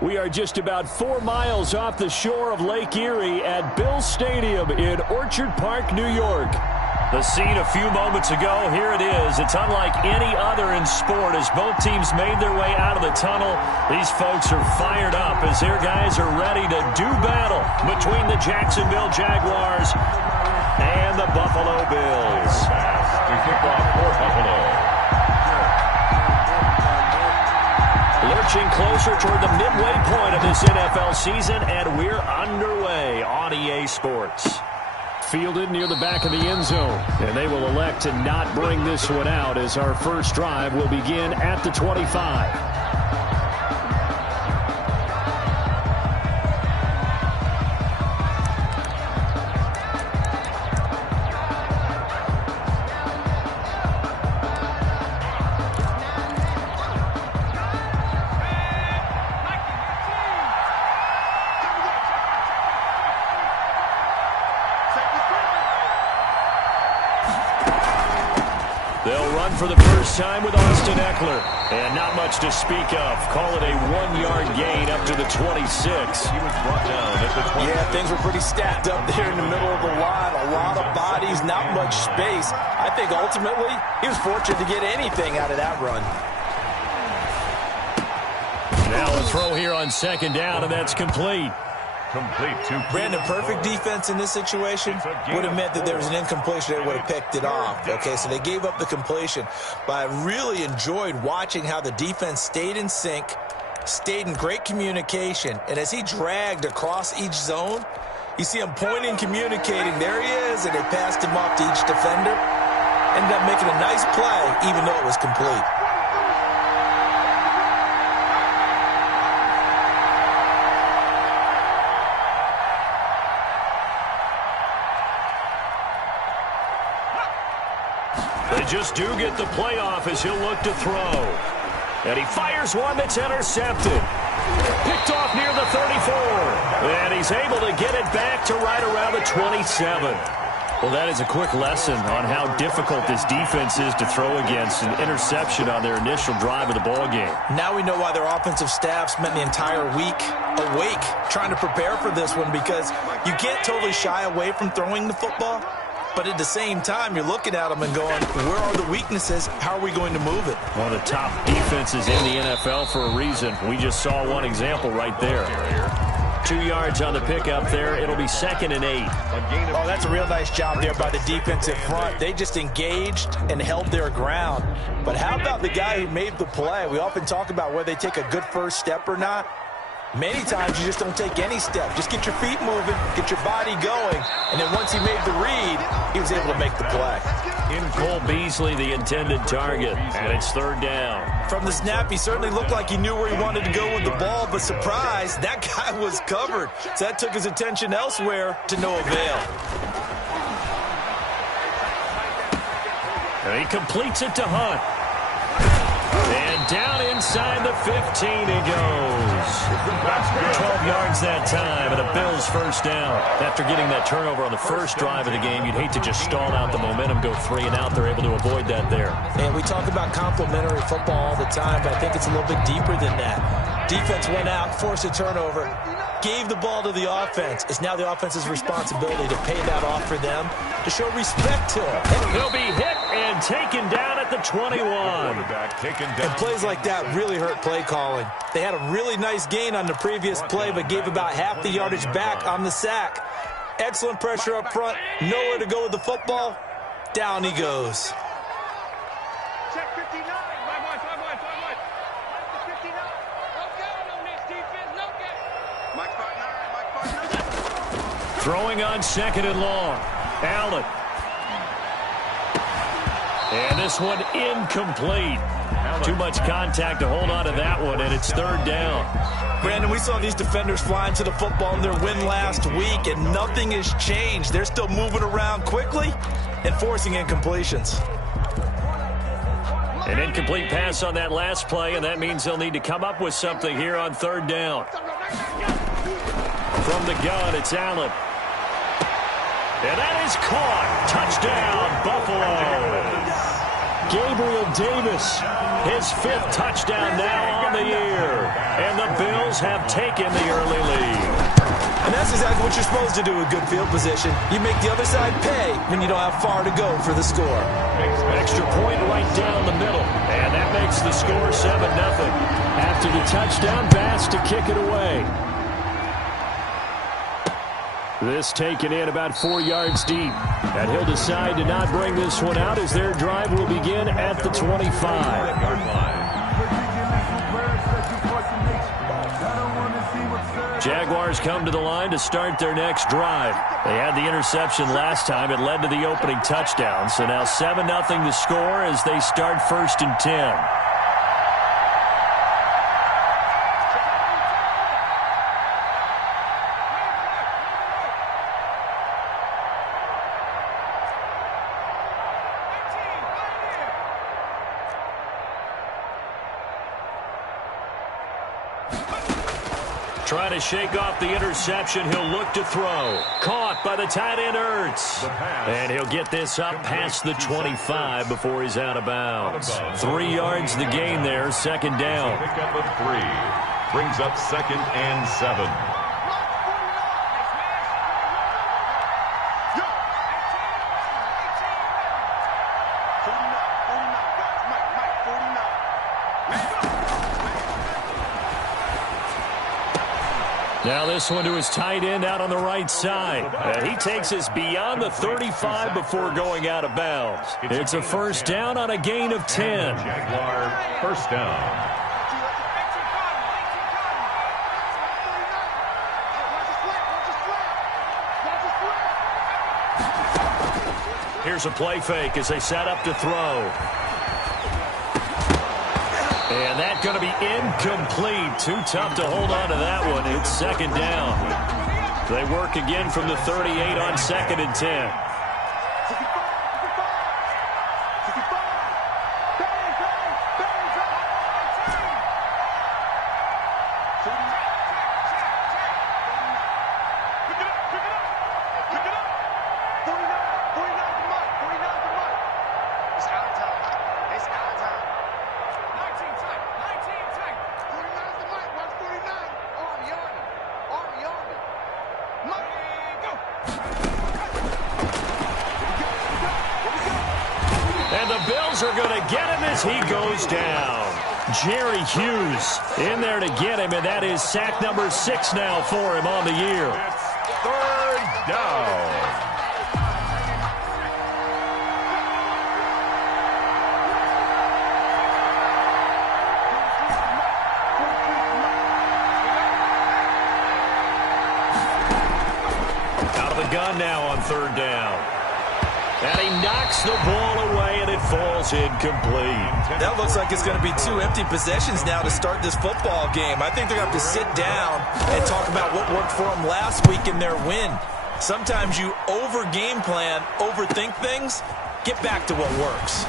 We are just about 4 miles off the shore of Lake Erie at Bill Stadium in Orchard Park, New York. The scene a few moments ago, here it is. It's unlike any other in sport as both teams made their way out of the tunnel. These folks are fired up as their guys are ready to do battle between the Jacksonville Jaguars and the Buffalo Bills. To kick off for Buffalo. Lurching closer toward the midway point of this NFL season, and we're underway on EA Sports. Fielded near the back of the end zone, and they will elect to not bring this one out as our first drive will begin at the 25. They'll run for the first time with Austin Eckler. And not much to speak of. Call it a 1-yard gain up to the 26. He was brought down at the 20. Yeah, things were pretty stacked up there in the middle of the line. A lot of bodies, not much space. I think ultimately he was fortunate to get anything out of that run. Now a throw here on second down, and that's complete. Complete to Brandon, perfect defense in this situation would have meant that there was an incompletion. They would have picked it off. Okay, so they gave up the completion. But I really enjoyed watching how the defense stayed in sync, stayed in great communication. And as he dragged across each zone, you see him pointing, communicating. There he is, and they passed him off to each defender. Ended up making a nice play, even though it was complete. They just do get the playoff as he'll look to throw. And he fires one that's intercepted. Picked off near the 34. And he's able to get it back to right around the 27. Well, that is a quick lesson on how difficult this defense is to throw against an interception on their initial drive of the ballgame. Now we know why their offensive staff spent the entire week awake trying to prepare for this one, because you can't totally shy away from throwing the football. But at the same time, you're looking at them and going, where are the weaknesses? How are we going to move it? One of the top defenses in the NFL for a reason. We just saw one example right there. 2 yards on the pickup there. It'll be 2nd and 8. Oh, that's a real nice job there by the defensive front. They just engaged and held their ground. But how about the guy who made the play? We often talk about whether they take a good first step or not. Many times you just don't take any step. Just get your feet moving, get your body going, and then once he made the read, he was able to make the play. In Cole Beasley, the intended target, and it's 3rd down. From the snap, he certainly looked like he knew where he wanted to go with the ball, but surprise, that guy was covered. So that took his attention elsewhere to no avail. And he completes it to Hunt. And down inside the 15 he goes. 12 yards that time, and a Bills first down. After getting that turnover on the first drive of the game, you'd hate to just stall out the momentum, go 3 and out. They're able to avoid that there. And we talk about complementary football all the time, but I think it's a little bit deeper than that. Defense went out, forced a turnover, gave the ball to the offense. It's now the offense's responsibility to pay that off for them, to show respect to them. He'll be hit and taken down at the 21. And plays like that really hurt play calling. They had a really nice gain on the previous play, but gave about half the yardage back on the sack. Excellent pressure up front, nowhere to go with the football. Down he goes. Check 59. Throwing on 2nd and long. Allen. And this one incomplete. Too much contact to hold on to that one, and it's 3rd down. Brandon, we saw these defenders flying to the football in their win last week, and nothing has changed. They're still moving around quickly and forcing incompletions. An incomplete pass on that last play, and that means they'll need to come up with something here on 3rd down. From the gun, it's Allen. And that is caught. Touchdown, Buffalo. Gabriel Davis, his 5th touchdown now on the year. And the Bills have taken the early lead. And that's exactly what you're supposed to do with good field position. You make the other side pay when you don't have far to go for the score. Extra point right down the middle. And that makes the score 7-0. After the touchdown, Bass to kick it away. This taken in about 4 yards deep. And he'll decide to not bring this one out as their drive will begin at the 25. Jaguars come to the line to start their next drive. They had the interception last time. It led to the opening touchdown. So now 7-0 to score as they start 1st and 10. Trying to shake off the interception. He'll look to throw. Caught by the tight end, Ertz. And he'll get this up past the 25 before he's out of bounds. 3 yards the gain there, 2nd down. Pick up of 3. Brings up 2nd and 7. Now this one to his tight end out on the right side. And he takes us beyond the 35 before going out of bounds. It's a 1st down on a gain of 10. Jaguar 1st down. Here's a play fake as they set up to throw. And that's going to be incomplete. Too tough to hold on to that one. It's 2nd down. They work again from the 38 on 2nd and 10. Are going to get him as he goes down. Jerry Hughes in there to get him, and that is sack number 6 now for him on the year. It's 3rd down. Out of the gun now on 3rd down. And he knocks the ball away, and it falls incomplete. That looks like it's going to be 2 empty possessions now to start this football game. I think they're going to have to sit down and talk about what worked for them last week in their win. Sometimes you over-game plan, overthink things. Get back to what works.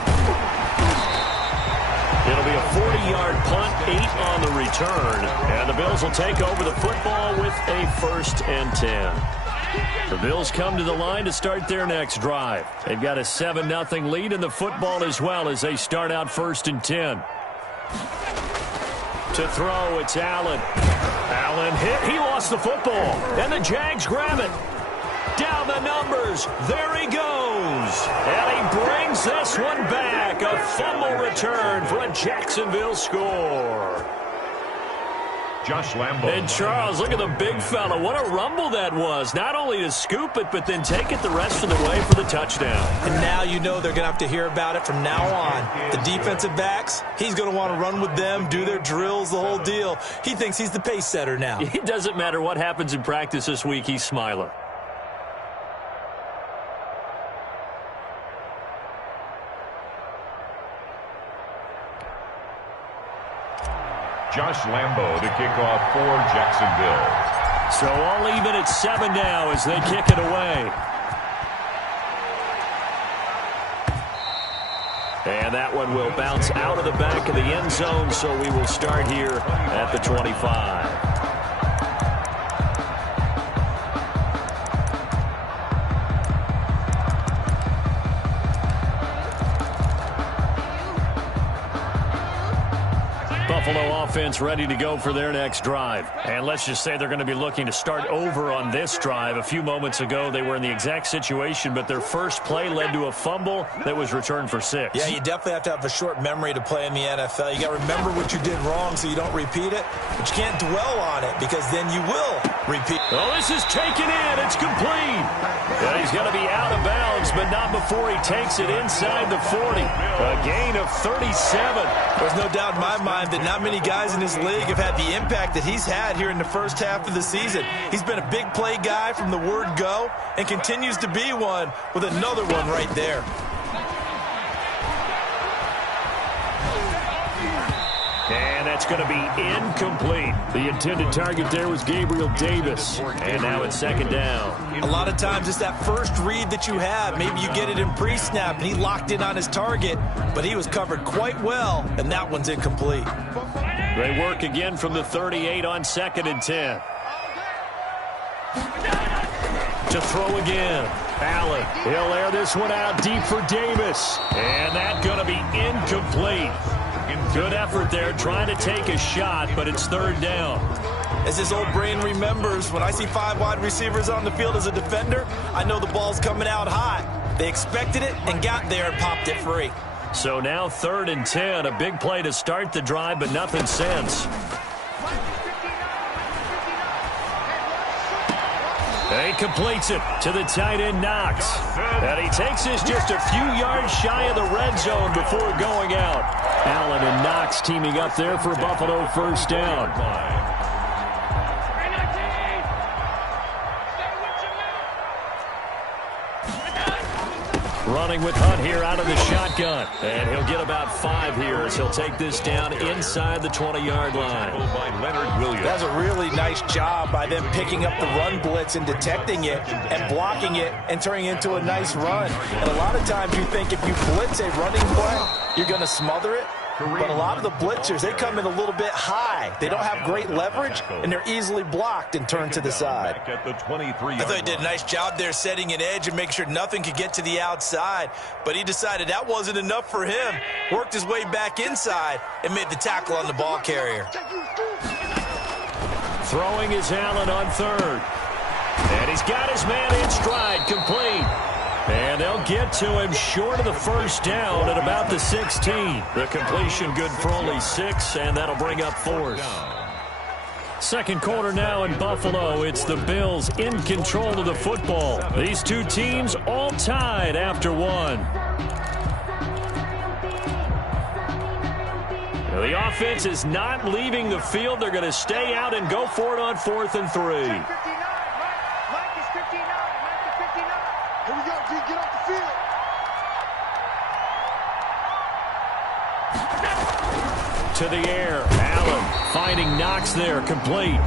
It'll be a 40-yard punt, 8 on the return. And the Bills will take over the football with a 1st and 10. The Bills come to the line to start their next drive. They've got a 7-0 lead in the football as well as they start out 1st and 10. To throw, it's Allen. Allen hit. He lost the football. And the Jags grab it. Down the numbers. There he goes. And he brings this one back. A fumble return for a Jacksonville score. Josh Lambo. And Charles, look at the big fella. What a rumble that was. Not only to scoop it, but then take it the rest of the way for the touchdown. And now you know they're going to have to hear about it from now on. The defensive backs, he's going to want to run with them, do their drills, the whole deal. He thinks he's the pace setter now. It doesn't matter what happens in practice this week. He's smiling. Josh Lambo to kick off for Jacksonville. So all even at 7 now as they kick it away. And that one will bounce out of the back of the end zone, so we will start here at the 25. Buffalo offense ready to go for their next drive. And let's just say they're going to be looking to start over on this drive. A few moments ago, they were in the exact situation, but their first play led to a fumble that was returned for 6. Yeah, you definitely have to have a short memory to play in the NFL. You got to remember what you did wrong so you don't repeat it, but you can't dwell on it because then you will repeat. Oh, this is taken in. It's complete. And he's going to be out of bounds, but not before he takes it inside the 40. A gain of 37. There's no doubt in my mind that not many guys in this league have had the impact that he's had here in the first half of the season. He's been a big play guy from the word go and continues to be one with another one right there. And that's going to be incomplete. The intended target there was Gabriel Davis. And now it's second down. A lot of times it's that first read that you have. Maybe you get it in pre-snap and he locked in on his target, but he was covered quite well, and that one's incomplete. They work again from the 38 on 2nd and 10. To throw again. Allen, he'll air this one out deep for Davis. And that's going to be incomplete. Good effort there, trying to take a shot, but it's third down. As his old brain remembers, when I see 5 wide receivers on the field as a defender, I know the ball's coming out high. They expected it and got there and popped it free. So now 3rd and 10, a big play to start the drive, but nothing since. He completes it to the tight end, Knox. And he takes this just a few yards shy of the red zone before going out. Allen and Knox teaming up there for Buffalo first down. Running with Hunt here out of the shotgun. And he'll get about 5 here as he'll take this down inside the 20-yard line. By Leonard Williams. That's a really nice job by them picking up the run blitz and detecting it and blocking it and turning it into a nice run. And a lot of times you think if you blitz a running play, you're going to smother it. But a lot of the blitzers, they come in a little bit high. They don't have great leverage, and they're easily blocked and turned to the side. At the 23-yard I thought he did a nice job there setting an edge and making sure nothing could get to the outside. But he decided that wasn't enough for him. Worked his way back inside and made the tackle on the ball carrier. Throwing is Allen on 3rd. And he's got his man in stride, complete. And they'll get to him short of the first down at about the 16. The completion good for only 6, and that'll bring up 4th. Second quarter now in Buffalo. It's the Bills in control of the football. These two teams all tied after 1. The offense is not leaving the field. They're going to stay out and go for it on 4th and 3. To the air. Allen finding Knox there, complete.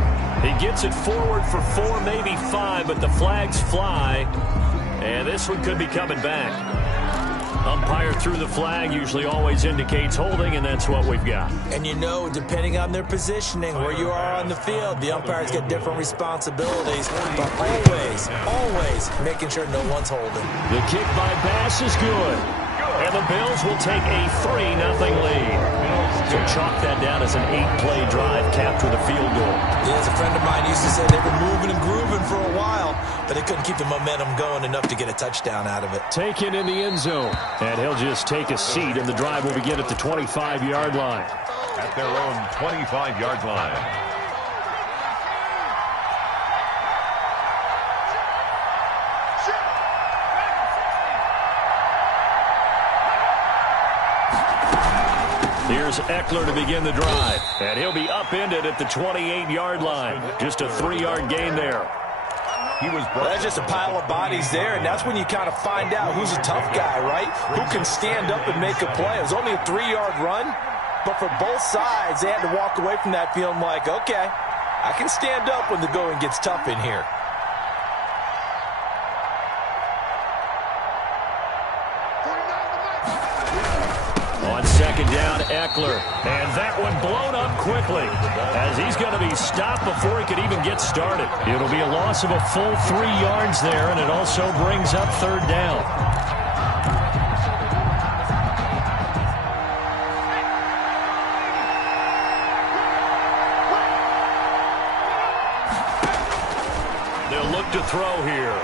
He gets it forward for 4, maybe 5, but the flags fly. And this one could be coming back. Umpire threw the flag, usually always indicates holding, and that's what we've got. And you know, depending on their positioning, where you are on the field, the umpires get different responsibilities, but always making sure no one's holding. The kick by Bass is good. And the Bills will take a 3-0 lead. So chalk that down as an 8-play drive capped with a field goal. Yeah, as a friend of mine used to say, they were moving and grooving for a while, but they couldn't keep the momentum going enough to get a touchdown out of it. Taken in the end zone. And he'll just take a seat, and the drive will begin at the 25-yard line. At their own 25-yard line. Here's Eckler to begin the drive. And he'll be upended at the 28-yard line. Just a 3-yard gain there. Well, that's just a pile of bodies there, and that's when you kind of find out who's a tough guy, right? Who can stand up and make a play. It was only a 3-yard run, but for both sides, they had to walk away from that feeling like, okay, I can stand up when the going gets tough in here. On second down, Eckler. And that one blown up quickly as he's going to be stopped before he could even get started. It'll be a loss of a full 3 yards there, and it also brings up third down. They'll look to throw here.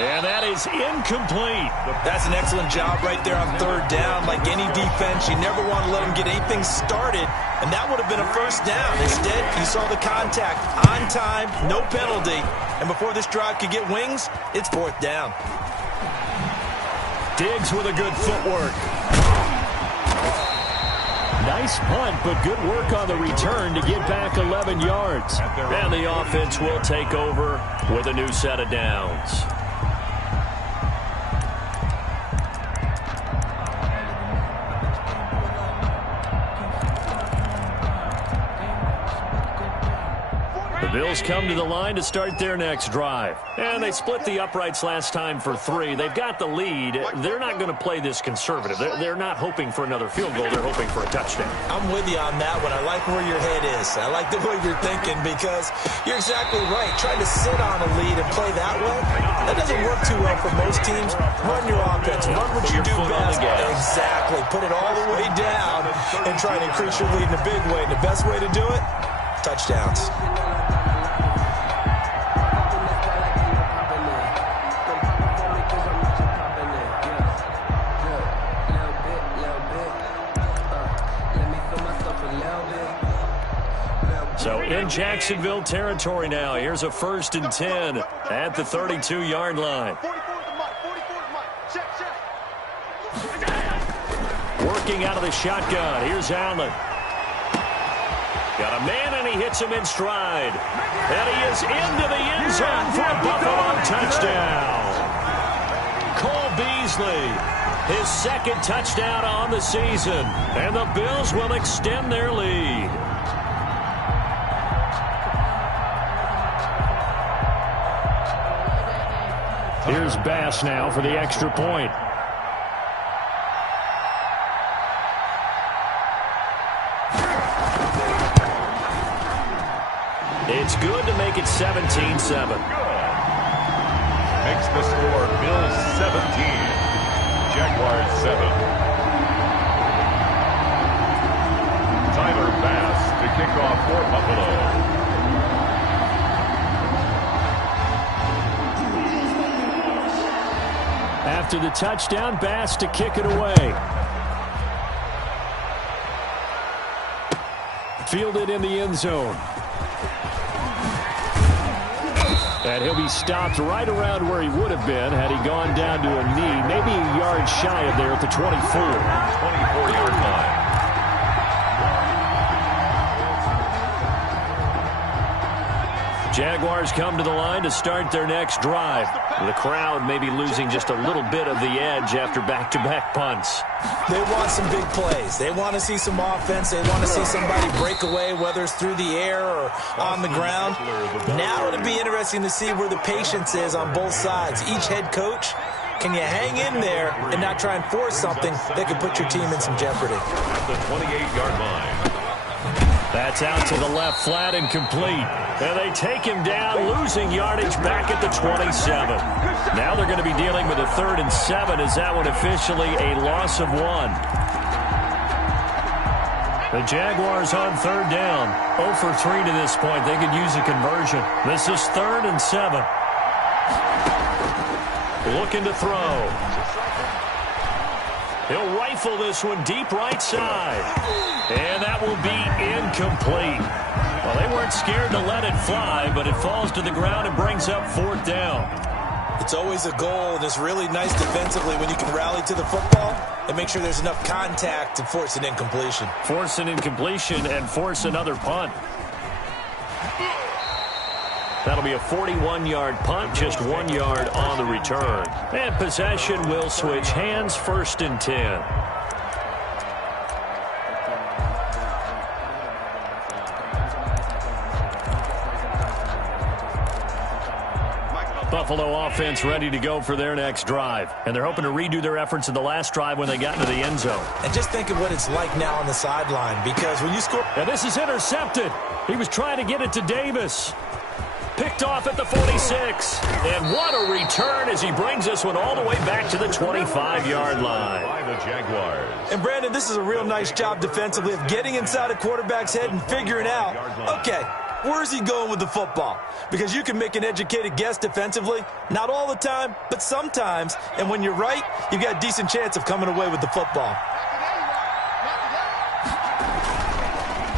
And that is incomplete. That's an excellent job right there on third down. Like any defense, you never want to let them get anything started, and that would have been a first down. Instead, you saw the contact on time, no penalty, and before this drive could get wings, it's fourth down. Diggs with a good footwork. Nice punt, but good work on the return to get back 11 yards. And the offense will take over with a new set of downs. The Bills come to the line to start their next drive. And they split the uprights last time for 3. They've got the lead. They're not going to play this conservative. They're not hoping for another field goal. They're hoping for a touchdown. I'm with you on that one. I like where your head is. I like the way you're thinking because you're exactly right. Trying to sit on a lead and play that way, that doesn't work too well for most teams. Run your offense. Run what you do best. Exactly. Put it all the way down and try and increase your lead in a big way. And the best way to do it, touchdowns. So in Jacksonville territory now. Here's a 1st and 10 at the 32-yard line. Working out of the shotgun. Here's Allen. Got a man, and he hits him in stride. And he is into the end zone for a Buffalo touchdown. Cole Beasley, his 2nd touchdown on the season. And the Bills will extend their lead. Here's Bass now for the extra point. It's good to make it 17-7. Makes the score Bills 17, Jaguars 7. Tyler Bass to kick off for Buffalo. After the touchdown, Bass to kick it away. Fielded in the end zone. And he'll be stopped right around where he would have been had he gone down to a knee, maybe a yard shy of there at the 24. 24-yard line. Jaguars come to the line to start their next drive. The crowd may be losing just a little bit of the edge after back-to-back punts. They want some big plays. They want to see some offense. They want to see somebody break away, whether it's through the air or on the ground. Now it'll be interesting to see where the patience is on both sides. Each head coach, can you hang in there and not try and force something that could put your team in some jeopardy? At the 28-yard line. That's out to the left, flat and complete. And they take him down, losing yardage back at the 27. Now they're going to be dealing with a 3rd and 7 as that one officially a loss of 1. The Jaguars on 3rd down. 0 for 3 to this point. They could use a conversion. This is 3rd and 7. Looking to throw. He'll rifle this one deep right side. And that will be incomplete. Well, they weren't scared to let it fly, but it falls to the ground and brings up 4th down. It's always a goal, and it's really nice defensively when you can rally to the football and make sure there's enough contact to force an incompletion. Force an incompletion and force another punt. That'll be a 41-yard punt, just 1 yard on the return. And possession will switch hands, 1st and 10. Buffalo offense ready to go for their next drive. And they're hoping to redo their efforts in the last drive when they got into the end zone. And just think of what it's like now on the sideline, because when you score... And this is intercepted. He was trying to get it to Davis. Picked off at the 46. And what a return as he brings this one all the way back to the 25-yard line. By the Jaguars. And, Brandon, this is a real nice job defensively of getting inside a quarterback's head and figuring out, okay, Where's he going with the football? Because you can make an educated guess defensively. Not all the time, but sometimes. And when you're right, you've got a decent chance of coming away with the football.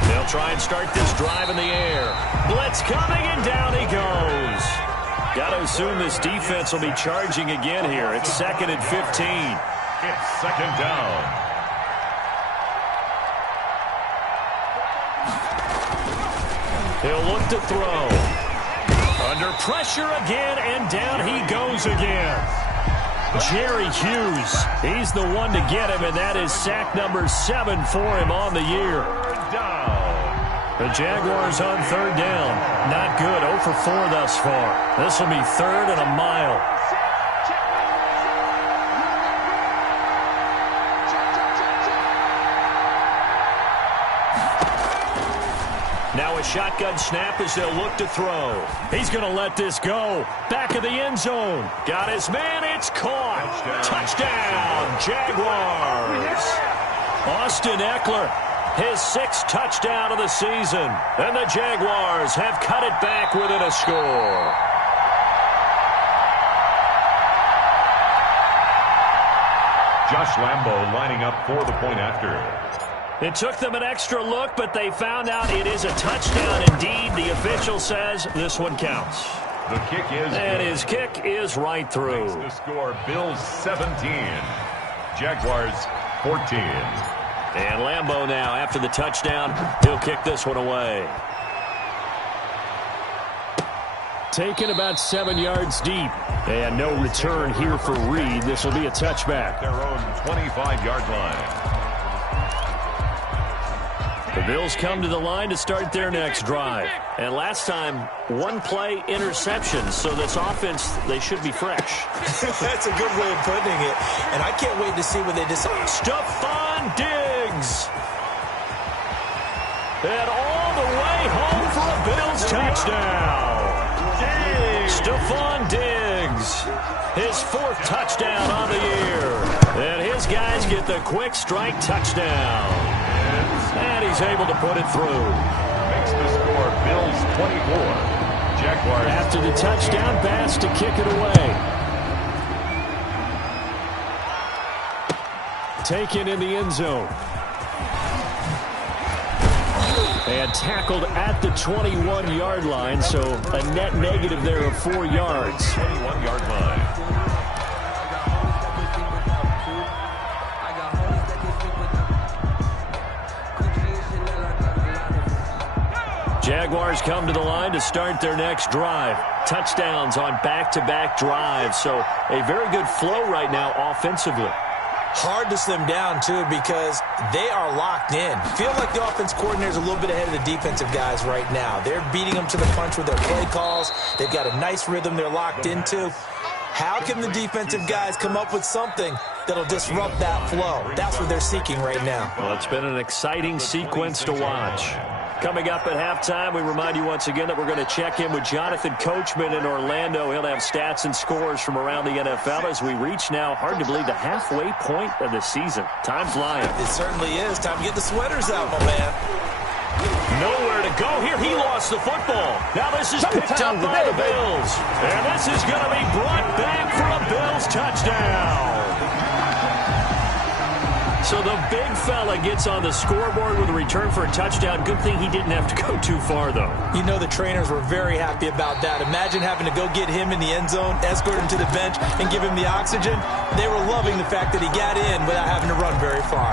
They'll try and start this drive in the air. Blitz coming, and down he goes. Got to assume this defense will be charging again here. It's 2nd and 15. It's 2nd down. He'll look to throw. Under pressure again, and down he goes again. Jerry Hughes, he's the one to get him, and that is sack number 7 for him on the year. The Jaguars on 3rd down. Not good. 0 for 4 thus far. This will be 3rd and a mile. Now a shotgun snap as they'll look to throw. He's going to let this go. Back of the end zone. Got his man. It's caught. Touchdown, Jaguars. Austin Eckler, his 6th touchdown of the season. And the Jaguars have cut it back within a score. Josh Lambo lining up for the point after. It took them an extra look, but they found out it is a touchdown indeed. The official says this one counts. The kick is And good. his kick is right through. Makes the score Bills 17, Jaguars 14. And Lambo now, after the touchdown, he'll kick this one away. Taken about 7 yards deep. And no return here for Reed. This will be a touchback. Their own 25-yard line. The Bills come to the line to start their next drive. And last time, 1-play interception. So this offense, they should be fresh. That's a good way of putting it. And I can't wait to see what they decide. Stephon Diggs. And all the way home for a Bills touchdown. Stephon Diggs. His 4th touchdown on the year. And his guys get the quick strike touchdown. And he's able to put it through. Makes the score Bills 24, Jaguars. After the touchdown, Bass to kick it away. Taken in the end zone. And tackled at the 21-yard line, so a net negative there of 4 yards. 21-yard line. Jaguars come to the line to start their next drive. Touchdowns on back-to-back drives, so a very good flow right now offensively. Hard to slim down, too, because they are locked in. Feel like the offense coordinator's a little bit ahead of the defensive guys right now. They're beating them to the punch with their play calls. They've got a nice rhythm they're locked into. How can the defensive guys come up with something that'll disrupt that flow? That's what they're seeking right now. Well, it's been an exciting sequence to watch. Coming up at halftime, we remind you once again that we're going to check in with Jonathan Coachman in Orlando. He'll have stats and scores from around the NFL as we reach now, hard to believe, the halfway point of the season. Time flying. It certainly is. Time to get the sweaters out, my man. Nowhere to go here. He lost the football. Now this is picked up by the Bills. And this is going to be brought back for a Bills touchdown. So the big fella gets on the scoreboard with a return for a touchdown. Good thing he didn't have to go too far, though. You know the trainers were very happy about that. Imagine having to go get him in the end zone, escort him to the bench, and give him the oxygen. They were loving the fact that he got in without having to run very far.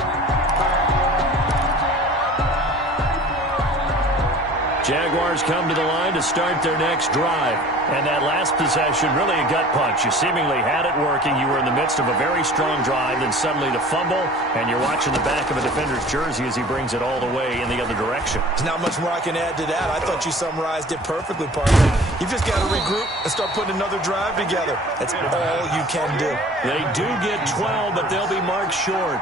Jaguars come to the line to start their next drive. And that last possession, really a gut punch. You seemingly had it working. You were in the midst of a very strong drive, then suddenly the fumble, and you're watching the back of a defender's jersey as he brings it all the way in the other direction. There's not much more I can add to that. I thought you summarized it perfectly, partner. You've just got to regroup and start putting another drive together. That's all you can do. They do get 12, but they'll be marked short.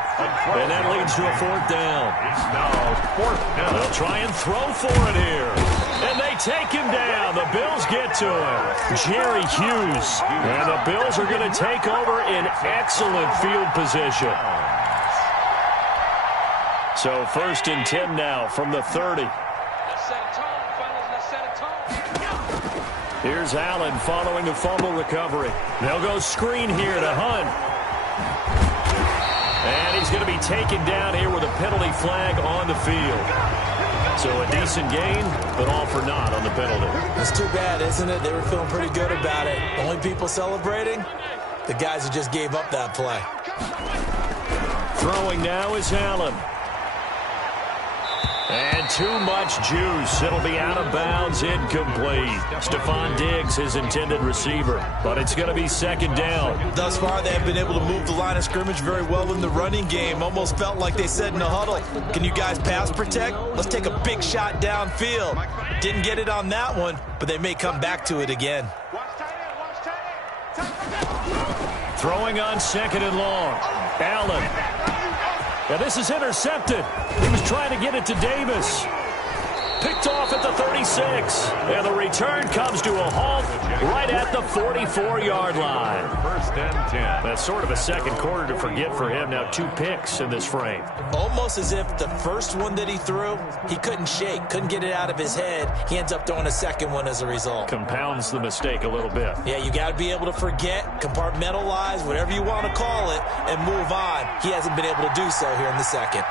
And that leads to a 4th down. It's now 4th down. They'll try and throw for it here. And they take him down. The Bills get to him. Jerry Hughes. And the Bills are going to take over in excellent field position. So 1st and 10 now from the 30. Let's set a tone, fellas. Let's set Here's Allen following the fumble recovery. They'll go screen here to Hunt. And he's going to be taken down here with a penalty flag on the field. So a decent gain, but all for naught on the penalty. It's too bad, isn't it? They were feeling pretty good about it. Only people celebrating? The guys who just gave up that play. Throwing now is Allen. And too much juice. It'll be out of bounds, incomplete. Stephon Diggs, his intended receiver. But it's going to be second down. Thus far, they have been able to move the line of scrimmage very well in the running game. Almost felt like they said in the huddle, can you guys pass protect? Let's take a big shot downfield. Didn't get it on that one, but they may come back to it again. Throwing on second and long. Allen. Now this is intercepted. He was trying to get it to Davis. Picked off at the 36. And the return comes to a halt right at the 44-yard line. First and 10. That's sort of a second quarter to forget for him. Now 2 picks in this frame. Almost as if the first one that he threw, he couldn't shake, couldn't get it out of his head. He ends up throwing a second one as a result. Compounds the mistake a little bit. Yeah, you got to be able to forget, compartmentalize, whatever you want to call it, and move on. He hasn't been able to do so here in the second.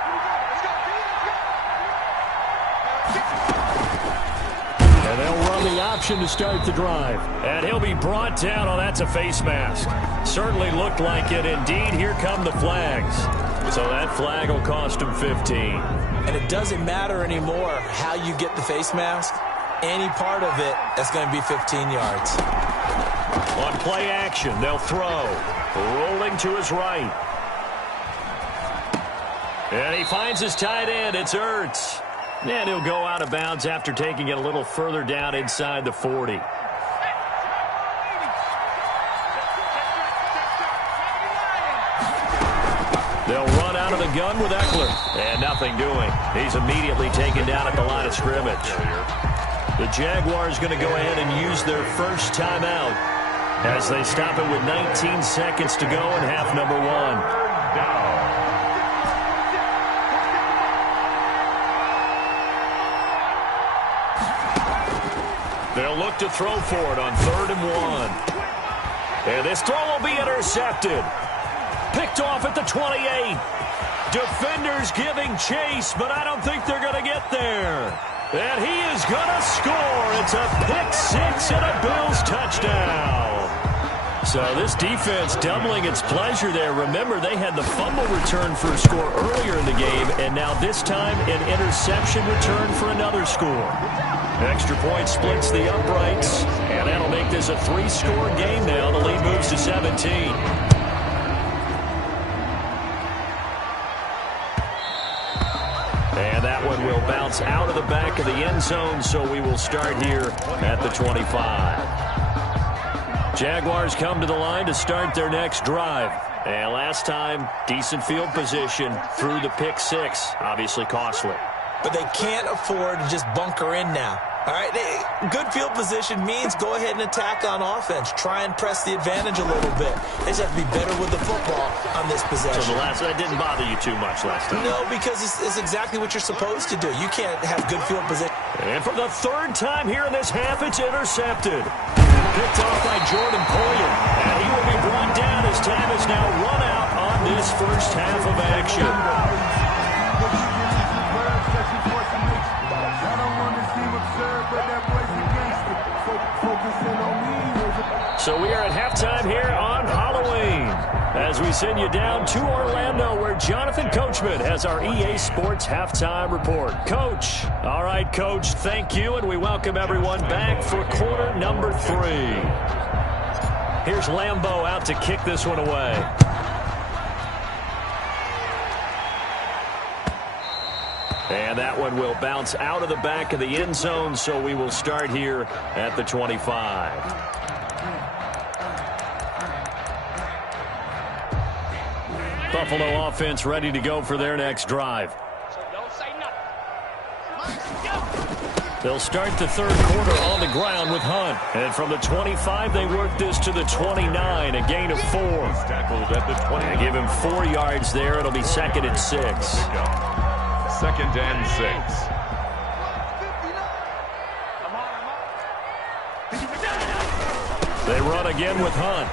And they'll run the option to start the drive. And he'll be brought down. Oh, that's a face mask. Certainly looked like it. Indeed, here come the flags. So that flag will cost him 15. And it doesn't matter anymore how you get the face mask. Any part of it, that's going to be 15 yards. On play action, they'll throw. Rolling to his right. And he finds his tight end. It's Ertz. And he'll go out of bounds after taking it a little further down inside the 40. They'll run out of the gun with Eckler. And nothing doing. He's immediately taken down at the line of scrimmage. The Jaguars going to go ahead and use their first timeout as they stop it with 19 seconds to go in half number 1. Down. They'll look to throw for it on 3rd and 1. And this throw will be intercepted. Picked off at the 28. Defenders giving chase, but I don't think they're going to get there. And he is going to score. It's a pick 6 and a Bills touchdown. So this defense doubling its pleasure there. Remember, they had the fumble return for a score earlier in the game, and now this time an interception return for another score. Extra point splits the uprights, and that'll make this a 3-score game now. The lead moves to 17. And that one will bounce out of the back of the end zone, so we will start here at the 25. Jaguars come to the line to start their next drive. And last time, decent field position through the pick 6. Obviously costly. But they can't afford to just bunker in now. All right, good field position means go ahead and attack on offense. Try and press the advantage a little bit. They just have to be better with the football on this possession. So that didn't bother you too much last time? No, because it's exactly what you're supposed to do. You can't have good field position. And for the 3rd time here in this half, it's intercepted. Picked off by Jordan Poyer. And he will be brought down as time is now run out on this first half of action. So we are at halftime here on Halloween as we send you down to Orlando where Jonathan Coachman has our EA Sports Halftime Report. Coach. All right, Coach, thank you, and we welcome everyone back for quarter number 3. Here's Lambeau out to kick this one away. And that one will bounce out of the back of the end zone, so we will start here at the 25. Buffalo offense ready to go for their next drive. They'll start the 3rd quarter on the ground with Hunt. And from the 25, they work this to the 29, a gain of 4. Tackled at the 20. They give him 4 yards there. It'll be 2nd and 6. 2nd and 6. They run again with Hunt.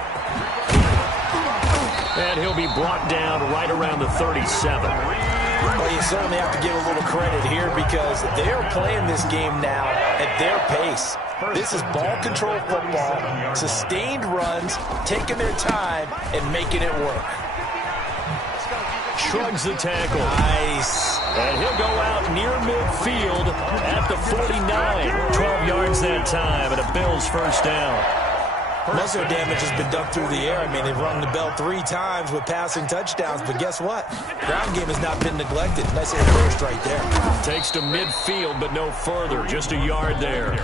And he'll be brought down right around the 37. Well, you certainly have to give a little credit here because they are playing this game now at their pace. This is ball control football, sustained runs, taking their time, and making it work. Shrugs the tackle. Nice. And he'll go out near midfield at the 49. 12 yards that time, and a Bills first down. Most of their damage has been done through the air. I mean, they've rung the bell 3 times with passing touchdowns, but guess what? Ground game has not been neglected. Nice little burst right there. Takes to midfield, but no further. Just a yard there.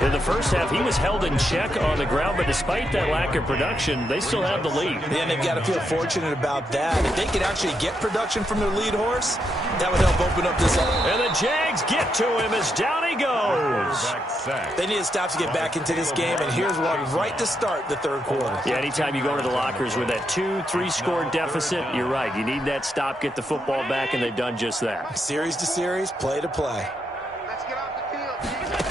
In the first half, he was held in check on the ground, but despite that lack of production, they still have the lead. Yeah, and they've got to feel fortunate about that. If they could actually get production from their lead horse, that would help open up this. And the Jags get to him as down he goes. They need to stop to get back into this game, and here's one right to start the third quarter. Yeah, anytime you go to the lockers with that 2-3 score deficit, you're right. You need that stop, get the football back, and they've done just that. Series to series, play to play. Let's get off the field.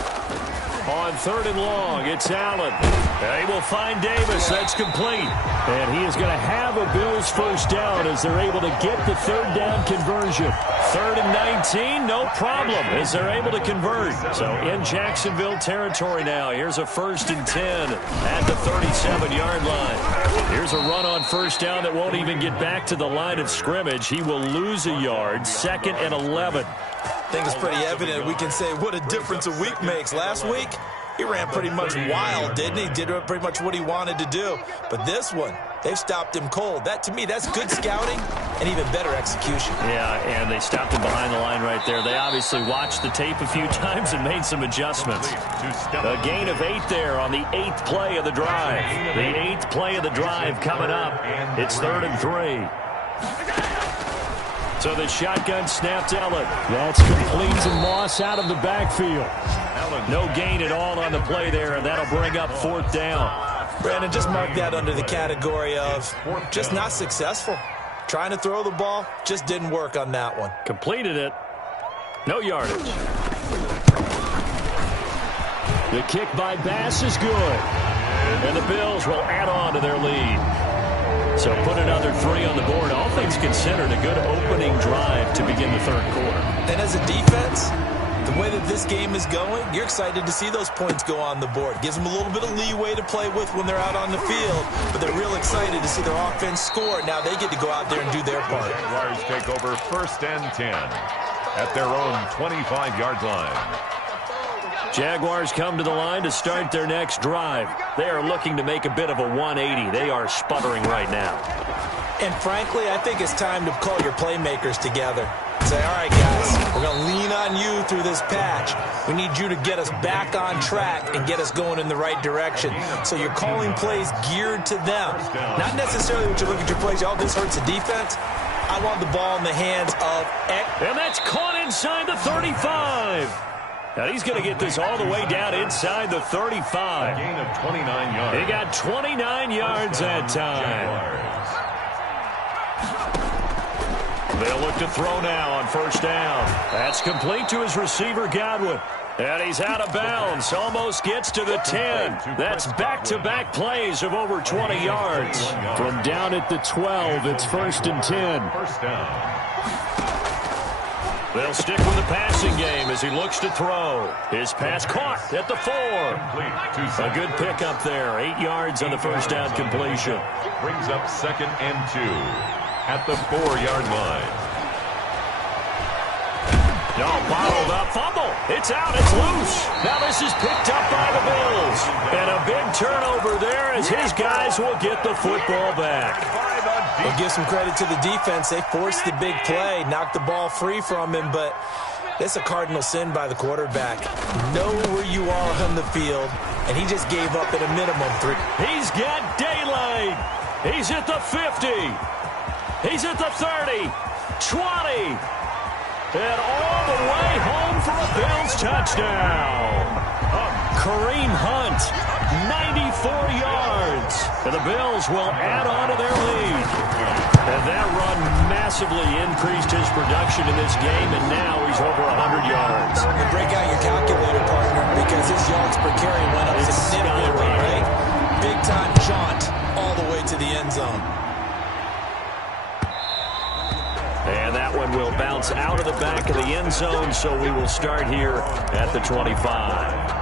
On 3rd and long, it's Allen. They will find Davis. That's complete. And he is going to have a Bills first down as they're able to get the 3rd down conversion. 3rd and 19, no problem as they're able to convert. So in Jacksonville territory now. Here's a 1st and 10 at the 37-yard line. Here's a run on first down that won't even get back to the line of scrimmage. He will lose a yard. 2nd and 11. I think it's pretty evident. We can say what a difference a week makes. Last week, he ran pretty much wild, didn't he? Did pretty much what he wanted to do. But this one, they've stopped him cold. That, to me, that's good scouting and even better execution. Yeah, and they stopped him behind the line right there. They obviously watched the tape a few times and made some adjustments. A gain of 8 there on the 8th play of the drive. The 8th play of the drive coming up. It's 3rd and 3. So the shotgun snapped Allen. That's complete to Moss out of the backfield. No gain at all on the play there, and that'll bring up 4th down. Brandon, just mark that under the category of just not successful. Trying to throw the ball, just didn't work on that one. Completed it. No yardage. The kick by Bass is good. And the Bills will add on to their lead. So put another 3 on the board. All things considered, a good opening drive to begin the 3rd quarter. And as a defense, the way that this game is going, you're excited to see those points go on the board. Gives them a little bit of leeway to play with when they're out on the field, but they're real excited to see their offense score. Now they get to go out there and do their part. Jaguars take over 1st and 10 at their own 25-yard line. Jaguars come to the line to start their next drive. They are looking to make a bit of a 180. They are sputtering right now. And frankly, I think it's time to call your playmakers together. Say, all right, guys, we're going to lean on you through this patch. We need you to get us back on track and get us going in the right direction. So you're calling plays geared to them. Not necessarily when you look at your plays, oh, this hurts the defense. I want the ball in the hands of X. And that's caught inside the 35. And he's going to get this all the way down inside the 35. A gain of 29 yards. He got 29 yards that time. They'll look to throw now on first down. That's complete to his receiver, Godwin. And he's out of bounds. Almost gets to the 10. That's back-to-back plays of over 20 yards. From down at the 12, it's 1st and 10. First down. They'll stick with the passing game as he looks to throw. His pass caught at the 4. A good pickup there. 8 yards on the first down completion. Brings up 2nd and 2 at the 4-yard line. No, bottled up. Fumble. It's out. It's loose. Now this is picked up by the Bills. And a big turnover there as his guys will get the football back. We'll give some credit to the defense. They forced the big play, knocked the ball free from him, but it's a cardinal sin by the quarterback. Know where you are on the field, and he just gave up at a minimum 3. He's got daylight. He's at the 50. He's at the 30, 20, and all the way home for a Bills touchdown. Kareem Hunt, 94 yards. And the Bills will add on to their lead. And that run massively increased his production in this game, and now he's over 100 yards. And break out your calculator, partner, because his yards per carry went up significantly, right? big-time jaunt all the way to the end zone. And that one will bounce out of the back of the end zone, so we will start here at the 25.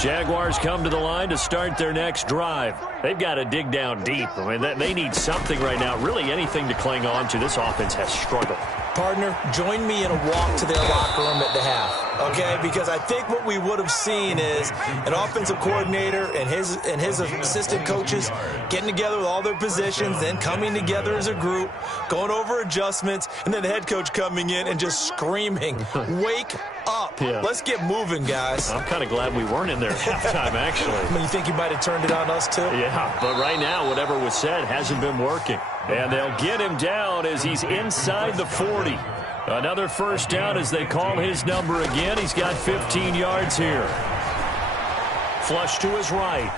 Jaguars come to the line to start their next drive. They've got to dig down deep. I mean, they need something right now, really anything to cling on to. This offense has struggled. Partner, join me in a walk to their locker room at the half, okay? Because I think what we would have seen is an offensive coordinator and his assistant coaches getting together with all their positions, then coming together as a group, going over adjustments, and then the head coach coming in and just screaming, wake up. Yeah. Let's get moving, guys. I'm kind of glad we weren't in there at halftime, actually. I mean, you think you might have turned it on us, too? Yeah, but right now, whatever was said hasn't been working. And they'll get him down as he's inside the 40. Another first down as they call his number again. He's got 15 yards here. Flush to his right.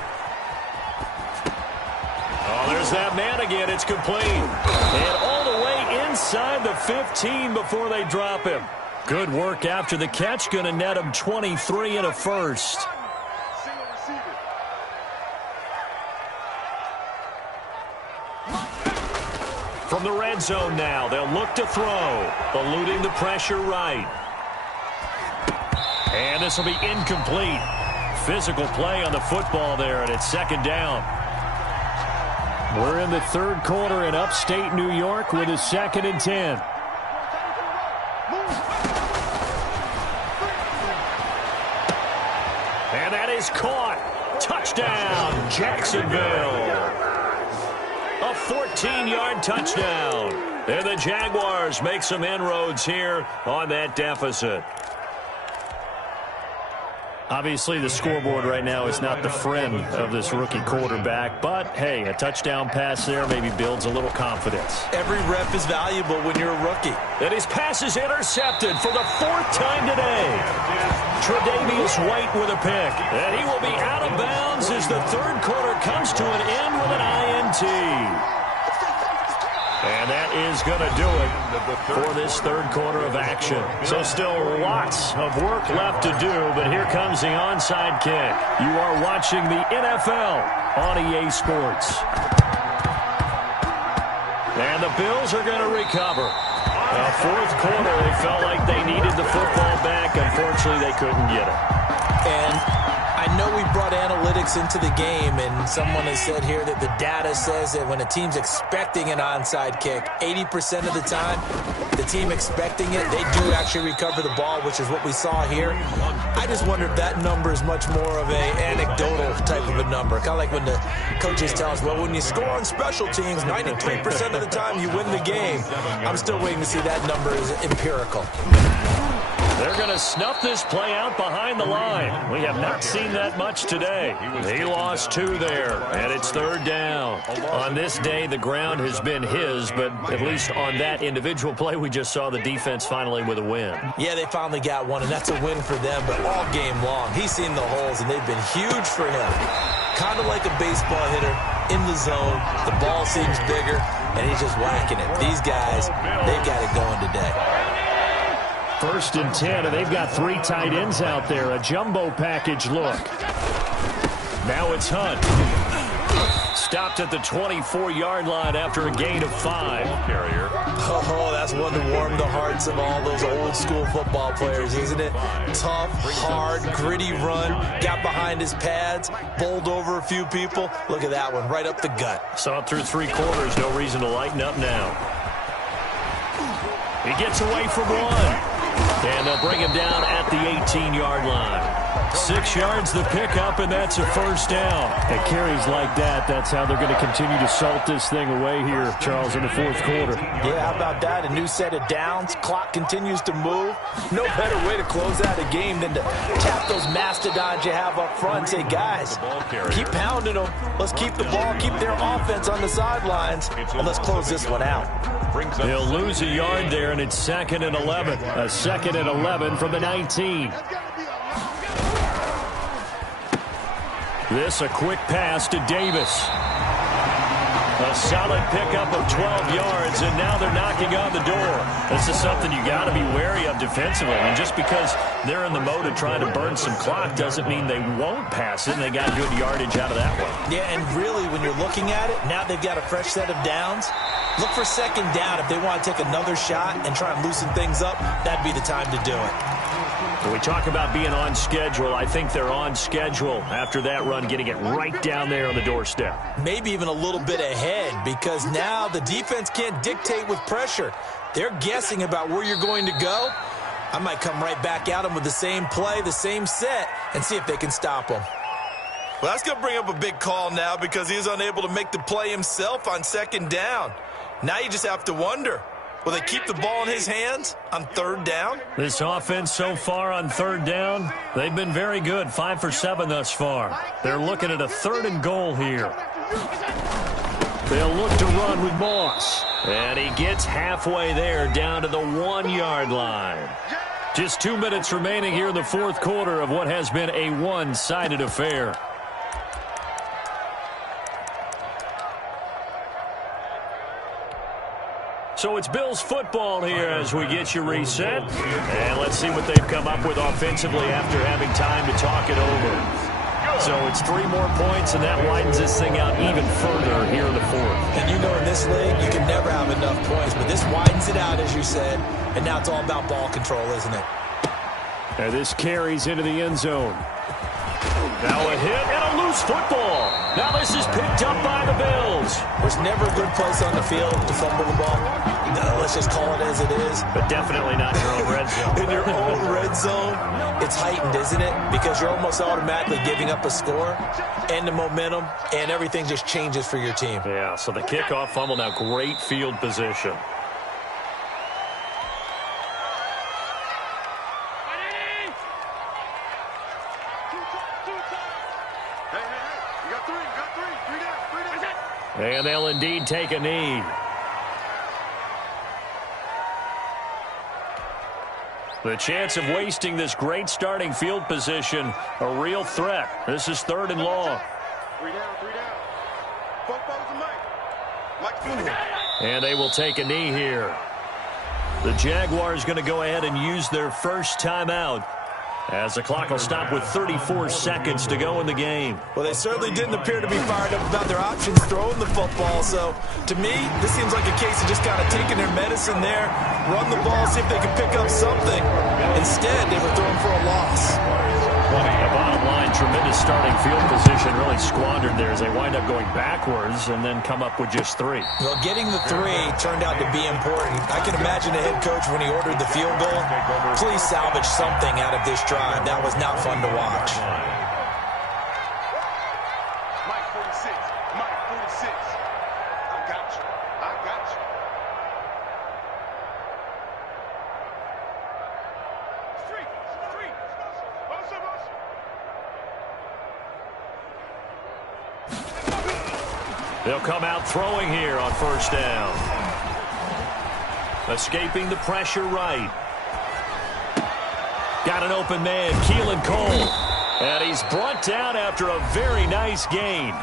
Oh, there's that man again. It's complete. And all the way inside the 15 before they drop him. Good work after the catch. Going to net him 23 and a first. From the red zone now, they'll look to throw. Eluding the pressure right. And this will be incomplete. Physical play on the football there, and it's second down. We're in the third quarter in upstate New York with a 2nd and 10. And that is caught. Touchdown, Jacksonville. A 14-yard touchdown. And the Jaguars make some inroads here on that deficit. Obviously, the scoreboard right now is not the friend of this rookie quarterback. But, hey, a touchdown pass there maybe builds a little confidence. Every rep is valuable when you're a rookie. And his pass is intercepted for the 4th time today. Tre'Davious White with a pick. And he will be out of bounds as the third quarter comes to an end with an INT. And that is going to do it for this third quarter of action. So still lots of work left to do, but here comes the onside kick. You are watching the NFL on EA Sports. And the Bills are going to recover. Fourth quarter, they felt like they needed the football back. Unfortunately, they couldn't get it. And I know we brought analytics into the game, and someone has said here that the data says that when a team's expecting an onside kick, 80% of the time, the team expecting it, they do actually recover the ball, which is what we saw here. I just wonder if that number is much more of an anecdotal type of a number. Kind of like when the coaches tell us, well, when you score on special teams, 93% of the time you win the game. I'm still waiting to see that number is empirical. They're going to snuff this play out behind the line. We have not seen that much today. He lost 2 there, and it's third down. On this day, the ground has been his, but at least on that individual play, we just saw the defense finally with a win. Yeah, they finally got one, and that's a win for them, but all game long, he's seen the holes, and they've been huge for him. Kind of like a baseball hitter in the zone. The ball seems bigger, and he's just whacking it. These guys, they've got it going today. 1st and 10, and they've got 3 tight ends out there. A jumbo package look. Now it's Hunt. Stopped at the 24-yard line after a gain of 5. Carrier. Oh, that's one to warm the hearts of all those old-school football players, isn't it? Tough, hard, gritty run. Got behind his pads, bowled over a few people. Look at that one, right up the gut. Saw it through 3 quarters. No reason to lighten up now. He gets away from 1. And they'll bring him down at the 18-yard line. 6 yards the pickup, and that's a first down. At carries like that, that's how they're going to continue to salt this thing away here, Charles, in the fourth quarter. Yeah, how about that? A new set of downs. Clock continues to move. No better way to close out a game than to tap those mastodons you have up front and say, guys, keep pounding them. Let's keep the ball, keep their offense on the sidelines, and let's close this one out. He'll lose a yard there, and it's 2nd and 11. A 2nd and 11 from the 19. This a quick pass to Davis. A solid pickup of 12 yards, and now they're knocking on the door. This is something you got to be wary of defensively. And just because they're in the mode of trying to burn some clock doesn't mean they won't pass it, and they got good yardage out of that one. Yeah, and really, when you're looking at it, now they've got a fresh set of downs. Look for second down. If they want to take another shot and try and loosen things up, that'd be the time to do it. When we talk about being on schedule, I think they're on schedule after that run, getting it right down there on the doorstep. Maybe even a little bit ahead, because now the defense can't dictate with pressure. They're guessing about where you're going to go. I might come right back at them with the same play, the same set, and see if they can stop them. Well, that's going to bring up a big call now because he's unable to make the play himself on second down. Now you just have to wonder, will they keep the ball in his hands on third down? This offense so far on third down, they've been very good, 5 for 7 thus far. They're looking at a 3rd and goal here. They'll look to run with Moss. And he gets halfway there, down to the 1-yard line. Just 2 minutes remaining here in the fourth quarter of what has been a one-sided affair. So it's Bills football here as we get you reset. And let's see what they've come up with offensively after having time to talk it over. So it's 3 more points, and that widens this thing out even further here in the fourth. And you know in this league, you can never have enough points, but this widens it out, as you said, and now it's all about ball control, isn't it? And this carries into the end zone. Now a hit and a loose football. Now this is picked up by the Bills. There's never a good place on the field to fumble the ball. No, let's just call it as it is. But definitely not in your own red zone. In your own red zone, it's heightened, isn't it? Because you're almost automatically giving up a score and the momentum, and everything just changes for your team. Yeah, so the kickoff fumble, now great field position. And they'll indeed take a knee. The chance of wasting this great starting field position, a real threat. This is 3rd and long. 3 down, 3 down. And they will take a knee here. The Jaguars going to go ahead and use their first timeout, as the clock will stop with 34 seconds to go in the game. Well, they certainly didn't appear to be fired up about their options throwing the football. So, to me, this seems like a case of just kind of taking their medicine there, run the ball, see if they can pick up something. Instead, they were throwing for a loss. The bottom line, tremendous starting field position, really squandered there as they wind up going backwards and then come up with just 3. Well, getting the 3 turned out to be important. I can imagine the head coach when he ordered the field goal. Please salvage something out of this drive. That was not fun to watch. Mike 46. Mike 46. I got you. I got you. Street. Street. Motion, motion. They'll come out throwing here on first down. Escaping the pressure right. Got an open man, Keelan Cole. And he's brought down after a very nice gain.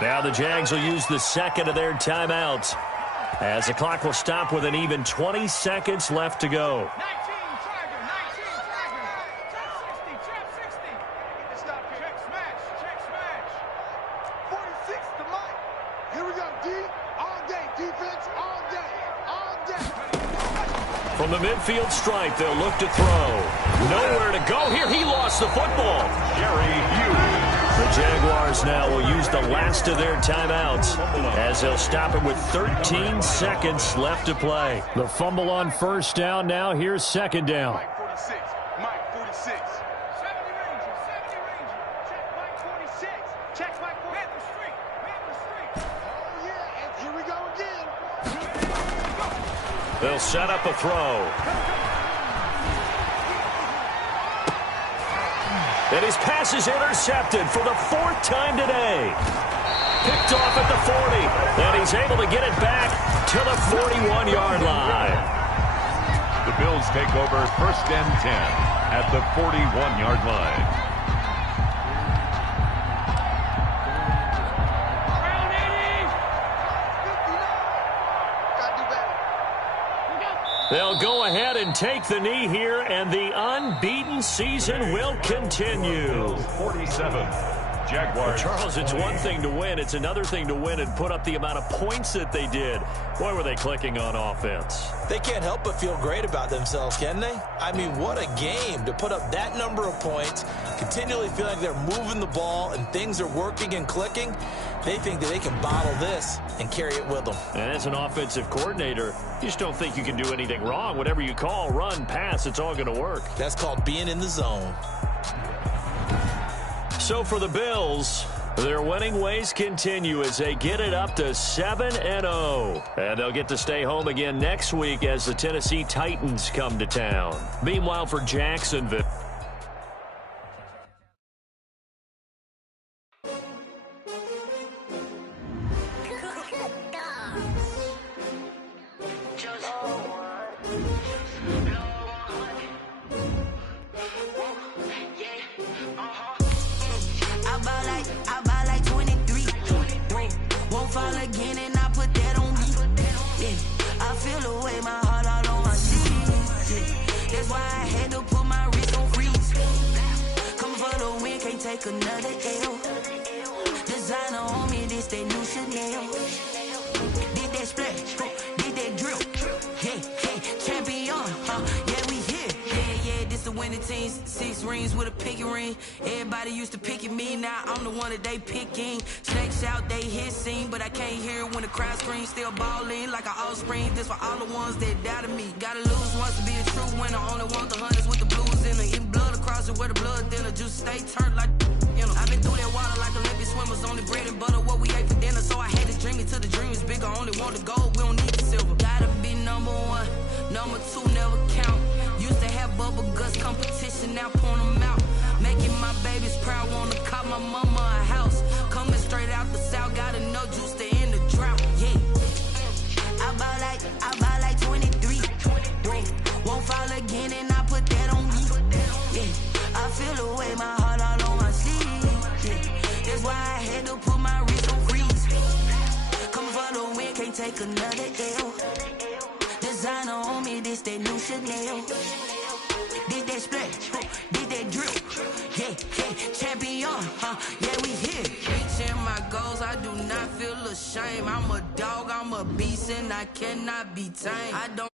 Now the Jags will use the second of their timeouts, as the clock will stop with an even 20 seconds left to go. 19 Tiger. 19 Tiger. Check 60. Check 60. Stop here. Check smash. Check smash. 46 to Mike. Here we go, D. All day. Defense all day. All day. From the midfield stripe, they'll look to throw. Nowhere to go here. He lost the football. Jerry Hughes. The Jaguars now will use the last of their timeouts, as they'll stop it with 13 seconds left to play. The fumble on first down now. Here's second down. Mike 46. Mike 46. 70 Ranger. 70 Ranger. Check Mike 46. Check Mike 46. Hit the street. Hit the street. Oh, yeah. And here we go again. They'll set up a throw. And his pass is intercepted for the 4th time today. Picked off at the 40. And he's able to get it back to the 41-yard line. The Bills take over first and 10 at the 41-yard line. and take the knee here, and the unbeaten season will continue. 47. Jaguars. Charles, it's one thing to win. It's another thing to win and put up the amount of points that they did. Boy, were they clicking on offense. They can't help but feel great about themselves, can they? I mean, what a game to put up that number of points, continually feel like they're moving the ball and things are working and clicking. They think that they can bottle this and carry it with them. And as an offensive coordinator, you just don't think you can do anything wrong. Whatever you call, run, pass, it's all going to work. That's called being in the zone. So for the Bills, their winning ways continue as they get it up to 7-0. And they'll get to stay home again next week as the Tennessee Titans come to town. Meanwhile, for Jacksonville, another L. Designer on me, this they new Chanel. Did that splash, did that drill. Yeah, champion, yeah, we here. Yeah, this the winning team. 6 rings with a pinky ring. Everybody used to picking me, now I'm the one that they picking. Snakes out, they hissing, but I can't hear when the crowd screams. Still balling like an offspring. This for all the ones that doubted me. Gotta lose once to be a true winner. Only want the hunters with the blues in it. Eating blood across it where the blood thinner. Juice stay turned like. I've been through that water like Olympic swimmers. Only bread and butter, what we ate for dinner. So I had to dream it till the dream is bigger. Only want the gold, we don't need the silver. Gotta be number 1, number 2 never count. Used to have bubble guts competition, now point them out. Making my babies proud, wanna call my mama a house. Coming straight out the south, gotta know juice to end the drought. Yeah, I bought like 23. Won't fall again and I put that on me. Yeah, I feel the way my heart all on my sleeve. That's why I had to put my wrist on freeze. Coming for the win, can't take another L. Designer on me, this that new Chanel. Did that splash, did that drill. Yeah, champion, yeah, we here. Reaching my goals, I do not feel ashamed. I'm a dog, I'm a beast, and I cannot be tamed. I don't